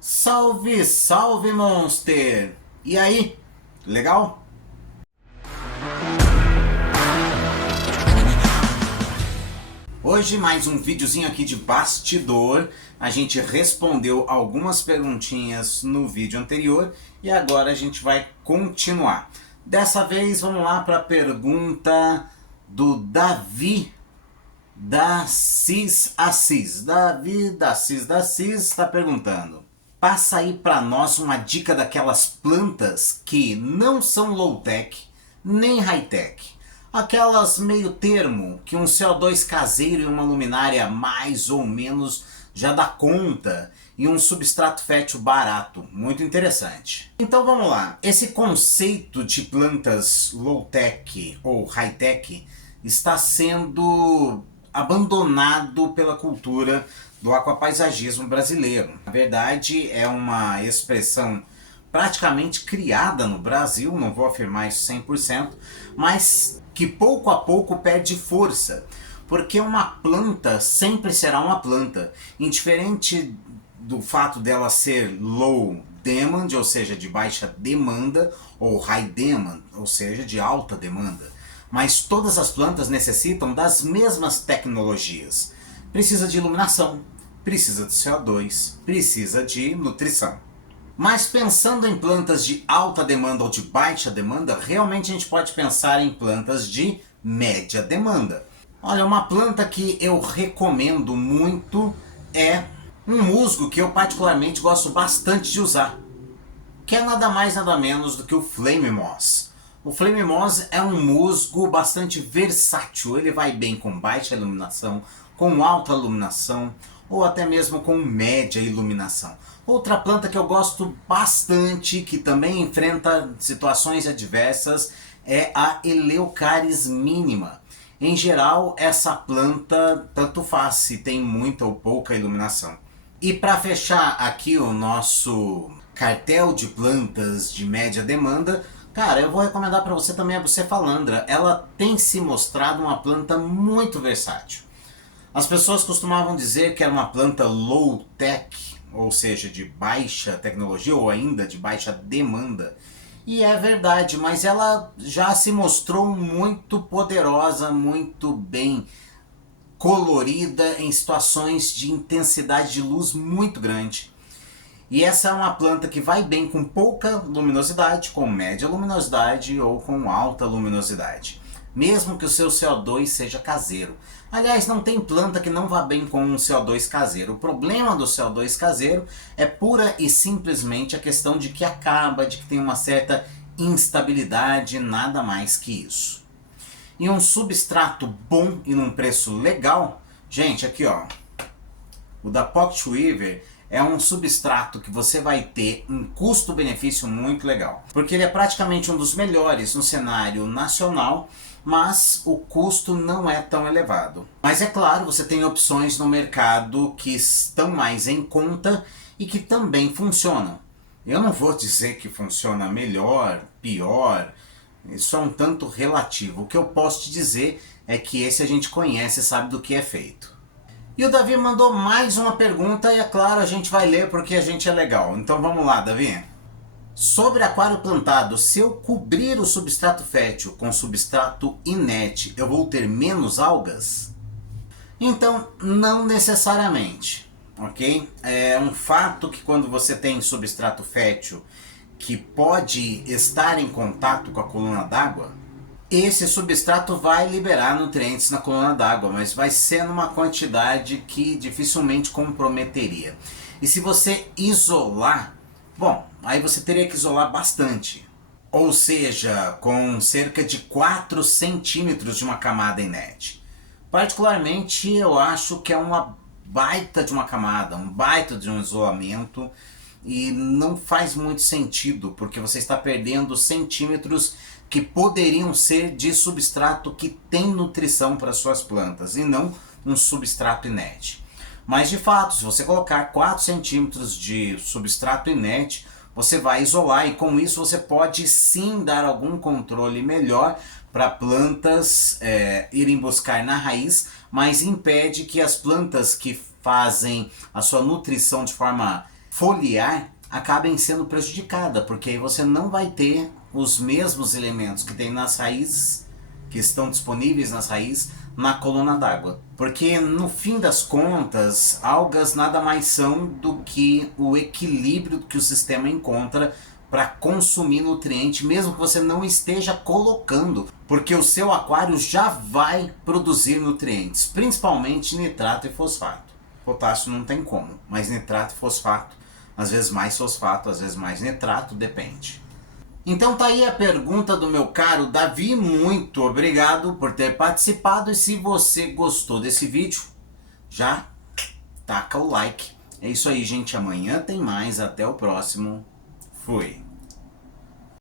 Salve, salve, Monster! E aí, legal? Hoje mais um videozinho aqui de bastidor. A gente respondeu algumas perguntinhas no vídeo anterior e agora a gente vai continuar. Dessa vez vamos lá para a pergunta do Davi da Cis Assis. Davi da Cis está perguntando: passa aí para nós uma dica daquelas plantas que não são low-tech nem high-tech. Aquelas meio termo que um CO2 caseiro e uma luminária mais ou menos já dá conta e um substrato fértil barato. Muito interessante. Então vamos lá. Esse conceito de plantas low-tech ou high-tech está sendo abandonado pela cultura do aquapaisagismo brasileiro. Na verdade, é uma expressão praticamente criada no Brasil, não vou afirmar isso 100%, mas que pouco a pouco perde força, porque uma planta sempre será uma planta, indiferente do fato dela ser low demand, ou seja, de baixa demanda, ou high demand, ou seja, de alta demanda. Mas todas as plantas necessitam das mesmas tecnologias. Precisa de iluminação, precisa de CO2, precisa de nutrição. Mas pensando em plantas de alta demanda ou de baixa demanda, realmente a gente pode pensar em plantas de média demanda. Olha, uma planta que eu recomendo muito é um musgo que eu particularmente gosto bastante de usar, que é nada mais nada menos do que o Flame Moss. O Flame Moss é um musgo bastante versátil, ele vai bem com baixa iluminação, com alta iluminação ou até mesmo com média iluminação. Outra planta que eu gosto bastante, que também enfrenta situações adversas, é a Eleucaris minima. Em geral, essa planta tanto faz se tem muita ou pouca iluminação. E para fechar aqui o nosso cartel de plantas de média demanda, cara, eu vou recomendar para você também a Bucephalandra. Ela tem se mostrado uma planta muito versátil. As pessoas costumavam dizer que era uma planta low-tech, ou seja, de baixa tecnologia ou ainda de baixa demanda. E é verdade, mas ela já se mostrou muito poderosa, muito bem colorida em situações de intensidade de luz muito grande. E essa é uma planta que vai bem com pouca luminosidade, com média luminosidade ou com alta luminosidade, mesmo que o seu CO2 seja caseiro. Aliás, não tem planta que não vá bem com um CO2 caseiro. O problema do CO2 caseiro é pura e simplesmente a questão de que acaba, de que tem uma certa instabilidade, nada mais que isso. E um substrato bom e num preço legal, gente, aqui ó, o da Pocket Weaver é um substrato que você vai ter um custo-benefício muito legal, porque ele é praticamente um dos melhores no cenário nacional, mas o custo não é tão elevado. Mas é claro, você tem opções no mercado que estão mais em conta e que também funcionam. Eu não vou dizer que funciona melhor, pior, isso é um tanto relativo. O que eu posso te dizer é que esse a gente conhece e sabe do que é feito. E o Davi mandou mais uma pergunta e é claro, a gente vai ler porque a gente é legal. Então vamos lá, Davi. Sobre aquário plantado, se eu cobrir o substrato fértil com substrato inerte, eu vou ter menos algas? Então, não necessariamente, ok? É um fato que quando você tem substrato fértil que pode estar em contato com a coluna d'água, esse substrato vai liberar nutrientes na coluna d'água, mas vai ser numa quantidade que dificilmente comprometeria. E se você isolar, bom, aí você teria que isolar bastante. Ou seja, com cerca de 4 centímetros de uma camada inerte. Particularmente, eu acho que é uma baita de uma camada, um baita de um isolamento, e não faz muito sentido, porque você está perdendo centímetros que poderiam ser de substrato que tem nutrição para suas plantas, e não um substrato inerte. Mas de fato, se você colocar 4 centímetros de substrato inerte, você vai isolar e com isso você pode sim dar algum controle melhor para plantas irem buscar na raiz, mas impede que as plantas que fazem a sua nutrição de forma foliar acabem sendo prejudicadas, porque aí você não vai ter os mesmos elementos que tem nas raízes, que estão disponíveis nas raízes, na coluna d'água. Porque no fim das contas, algas nada mais são do que o equilíbrio que o sistema encontra para consumir nutriente, mesmo que você não esteja colocando, porque o seu aquário já vai produzir nutrientes, principalmente nitrato e fosfato. Potássio não tem como, mas nitrato e fosfato, às vezes mais fosfato, às vezes mais nitrato, depende. Então tá aí a pergunta do meu caro Davi, muito obrigado por ter participado, e se você gostou desse vídeo, já taca o like. É isso aí, gente, amanhã tem mais, até o próximo, fui!